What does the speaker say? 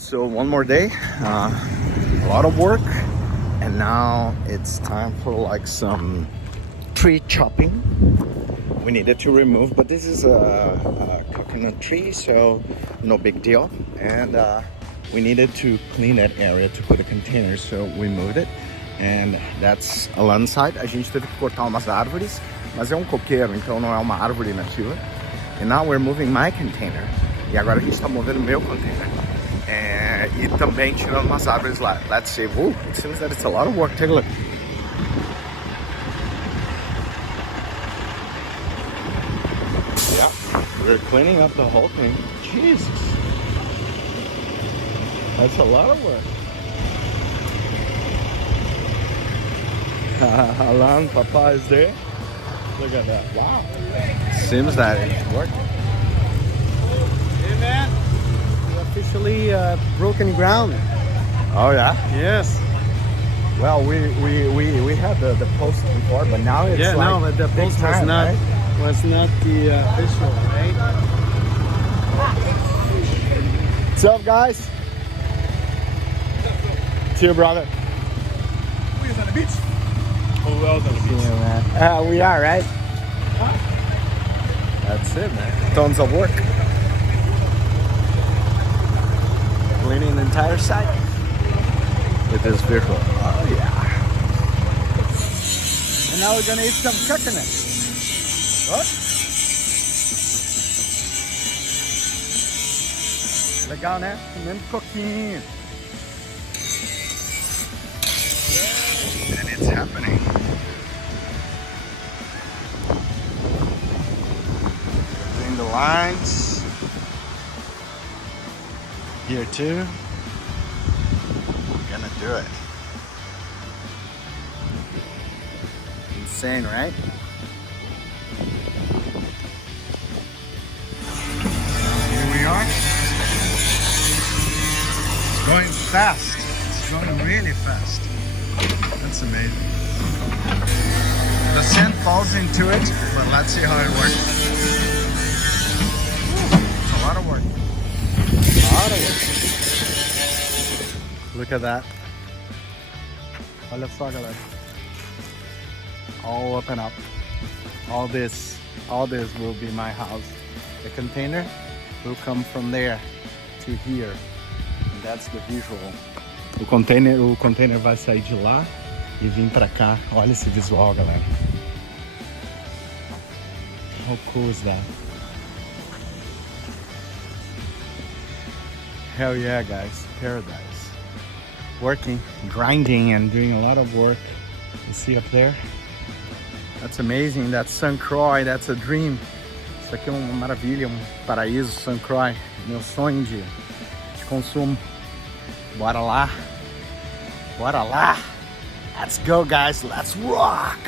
So one more day, a lot of work, and now it's time for like some tree chopping. We needed to remove, but this is a coconut tree, so no big deal. And we needed to clean that area to put a container, so we moved it. And that's a landslide. A gente teve que cortar umas árvores, mas é um coqueiro, então não é uma árvore nativa. And now we're moving my container. E agora a gente está movendo o meu container. E também tirando umas árvores lá. Let's see. Whoa, it seems that it's a lot of work. Take a look. Yeah, we're cleaning up the whole thing. Jesus. That's a lot of work. Alan, Papa is there. Look at that. Wow. Seems that it's working. Hey man, we officially broken ground. Oh yeah? Yes. Well, we had the post before, but now it's no, but the post time, was not the official, right? What's up, guys? See you, brother. We're on the beach. Who else on the beach? Yeah, man. We are, right? That's it, man. Tons of work. Cleaning the entire site with this vehicle. Oh, yeah. And now we're gonna eat some coconut. What? Legal, né? Comendo coquinho. And it's happening. Doing the lines. Here too. We're gonna do it. Insane, right? Here we are. It's going fast. It's going really fast. That's amazing. The sand falls into it, but let's see how it works. It's a lot of work. A lot of work. Look at that. Olha só, galera. All up and up. All this will be my house. The container will come from there to here. And that's the visual. O container vai sair de lá e vir pra cá. Olha esse visual, galera. How cool is that? Hell yeah, guys. Paradise. Working, grinding, and doing a lot of work. You see up there? That's amazing. That's Croix. That's a dream. Isso aqui é uma maravilha, um paraíso, Croix. Meu sonho de consumo. Bora lá. Bora lá. Let's go, guys. Let's rock.